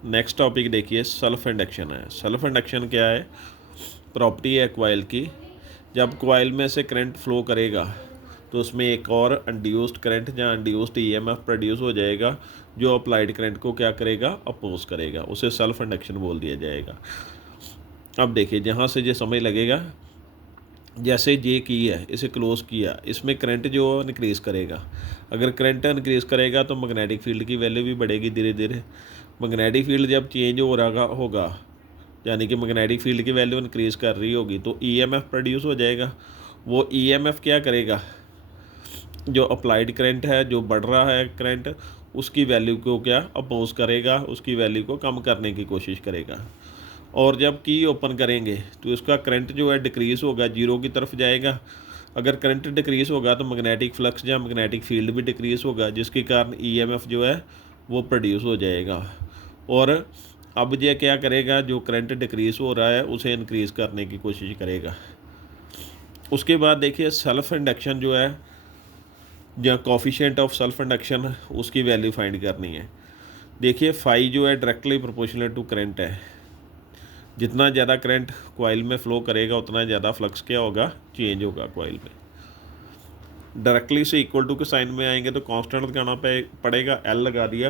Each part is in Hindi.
नेक्स्ट टॉपिक देखिए, सेल्फ इंडक्शन है। सेल्फ इंडक्शन क्या है? प्रॉपर्टी है कॉइल की। जब कॉइल में से करंट फ्लो करेगा तो उसमें एक और इंड्यूस्ड करंट या इंड्यूस्ड ईएमएफ प्रोड्यूस हो जाएगा, जो अप्लाइड करंट को क्या करेगा? अपोज करेगा। उसे सेल्फ इंडक्शन बोल दिया जाएगा। अब देखिए, जहाँ से ये समझ लगेगा, जैसे ये की है, इसे क्लोज किया, इसमें करंट जो इंक्रीज़ करेगा। अगर करंट इंक्रीज़ करेगा तो मैग्नेटिक फील्ड की वैल्यू भी बढ़ेगी धीरे धीरे। मैग्नेटिक फील्ड जब चेंज हो रहा होगा, यानी कि मैग्नेटिक फील्ड की वैल्यू इंक्रीज़ कर रही होगी, तो ईएमएफ प्रोड्यूस हो जाएगा। वो ईएमएफ क्या करेगा? जो अप्लाइड करंट है, जो बढ़ रहा है करंट, उसकी वैल्यू को क्या अपोज करेगा, उसकी वैल्यू को कम करने की कोशिश करेगा। और जब की ओपन करेंगे तो इसका करंट जो है डिक्रीज़ होगा, जीरो की तरफ जाएगा। अगर करंट डिक्रीज़ होगा तो मैग्नेटिक फ्लक्स या मैग्नेटिक फील्ड भी डिक्रीज़ होगा, जिसके कारण ईएमएफ जो है वो प्रोड्यूस हो जाएगा। और अब ये क्या करेगा? जो करंट डिक्रीज़ हो रहा है उसे इंक्रीज़ करने की कोशिश करेगा। उसके बाद देखिए, सेल्फ इंडक्शन जो है या कोफिशिएंट ऑफ सेल्फ इंडक्शन, उसकी वैल्यू फाइंड करनी है। देखिए, फाई जो है डायरेक्टली प्रोपोर्शनल टू करंट है। जितना ज़्यादा करंट कॉइल में फ़्लो करेगा उतना ज़्यादा फ्लक्स क्या होगा? चेंज होगा कॉइल में। डायरेक्टली से इक्वल टू के साइन में आएंगे तो कांस्टेंट लगाना पड़ेगा, एल लगा दिया।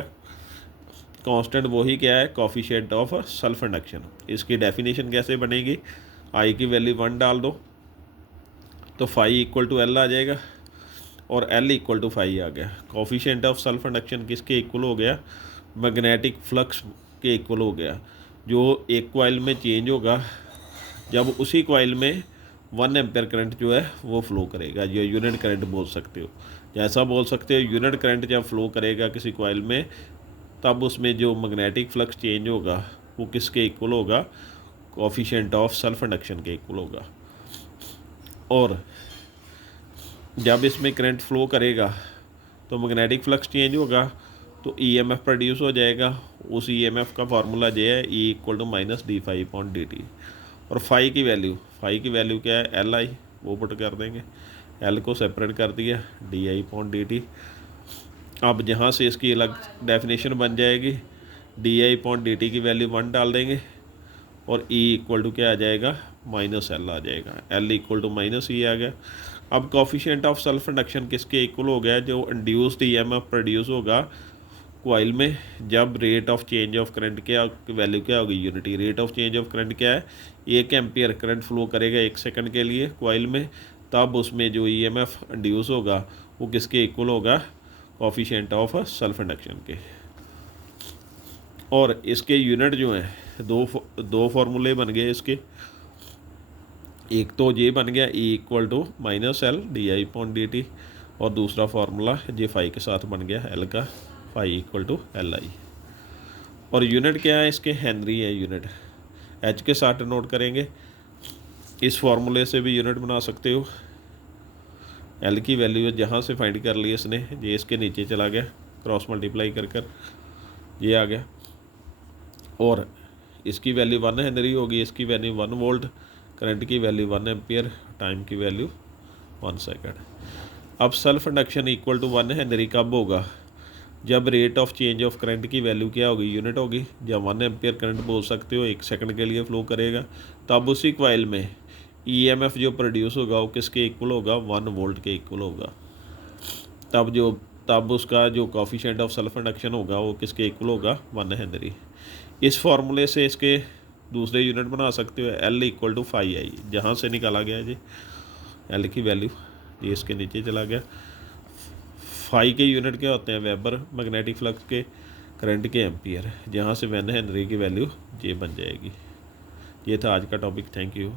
कांस्टेंट वही क्या है? Coefficient of self induction. इसकी डेफिनेशन कैसे बनेगी? आई की वैल्यू 1 डाल दो तो फाई इक्वल टू एल आ जाएगा, और एल इक्वल टू फाई आ गया। कोफिशिएंट ऑफ सेल्फ इंडक्शन किसके इक्वल हो गया? मैग्नेटिक फ्लक्स के इक्वल हो गया, जो एक कॉइल में चेंज होगा जब उसी कॉइल में 1 एम्पेयर करंट जो है वो फ्लो करेगा। ये यूनिट करंट बोल सकते हो। जैसा बोल सकते हो, यूनिट करंट जब फ्लो करेगा किसी कॉइल में, तब उसमें जो मैग्नेटिक फ्लक्स चेंज होगा वो किसके इक्वल होगा? कोफिशिएंट ऑफ सेल्फ इंडक्शन के इक्वल होगा। और जब इसमें करंट फ्लो करेगा तो मैग्नेटिक फ्लक्स चेंज होगा, तो ईएमएफ प्रोड्यूस हो जाएगा। उस ईएमएफ का फार्मूला ये है, E equal to minus D phi upon D T. और फाई की वैल्यू क्या है? एल आई, वो पुट कर देंगे। एल को सेपरेट कर दिया, D I upon D T. अब जहाँ से इसकी अलग डेफिनेशन बन जाएगी, D I upon D T की वैल्यू 1 डाल देंगे, और ई इक्वल टू क्या आ जाएगा? माइनस एल आ जाएगा। एल इक्वल टू माइनस ई आ गया। अब कोफिशिएंट ऑफ सेल्फ इंडक्शन किसके इक्वल हो गया? जो इंड्यूस्ड ईएमएफ प्रोड्यूस होगा कॉइल में जब rate of change of current क्या वैल्यू क्या होगी? Unity. Rate of change of current क्या है? 1 एम्पियर करंट फ्लो करेगा 1 सेकंड के लिए कॉइल में, तब उसमें जो ईएमएफ इंड्यूस होगा वो किसके इक्वल होगा? कोफिशिएंट ऑफ सेल्फ इंडक्शन के। और इसके यूनिट जो हैं, दो फार्मूले बन गए इसके। एक तो ये बन गया E equal to minus L D I upon D T, और दूसरा फार्मूला जे फाई के साथ बन गया एल का, phi equal to L I. और यूनिट क्या है इसके? हेनरी है यूनिट। एच के साथ नोट करेंगे। इस फार्मूले से भी यूनिट बना सकते हो। एल की वैल्यू जहाँ से फाइंड कर ली इसने, ये इसके नीचे चला गया, क्रॉस मल्टीप्लाई कर ये आ गया। और इसकी वैल्यू 1 हेनरी होगी, इसकी वैल्यू 1 वोल्ट, करंट की वैल्यू 1 एम्पियर, टाइम की वैल्यू 1 सेकंड। अब self induction equal to 1 henry कब होगा? जब rate of change of current की वैल्यू क्या होगी? यूनिट होगी। जब 1 एम्पियर करंट बोल सकते हो, 1 सेकंड के लिए फ्लो करेगा, तब उसी कॉइल में ईएमएफ जो प्रोड्यूस होगा वो किसके इक्वल होगा? 1 वोल्ट के इक्वल होगा। तब उसका जो कोफिशिएंट ऑफ सेल्फ इंडक्शन होगा वो किसके इक्वल होगा? 1 हेनरी। इस फार्मूले से इसके दूसरे यूनिट बना सकते हो, एल इक्वल टू फाई आई, जहाँ से निकाला गया जी एल की वैल्यू, ये इसके नीचे चला गया। फाई के यूनिट क्या होते हैं? वेबर। मैग्नेटिक फ्लक्स के, करंट के एम्पियर, जहाँ से 1 हेनरी की वैल्यू ये बन जाएगी। ये था आज का टॉपिक। Thank you.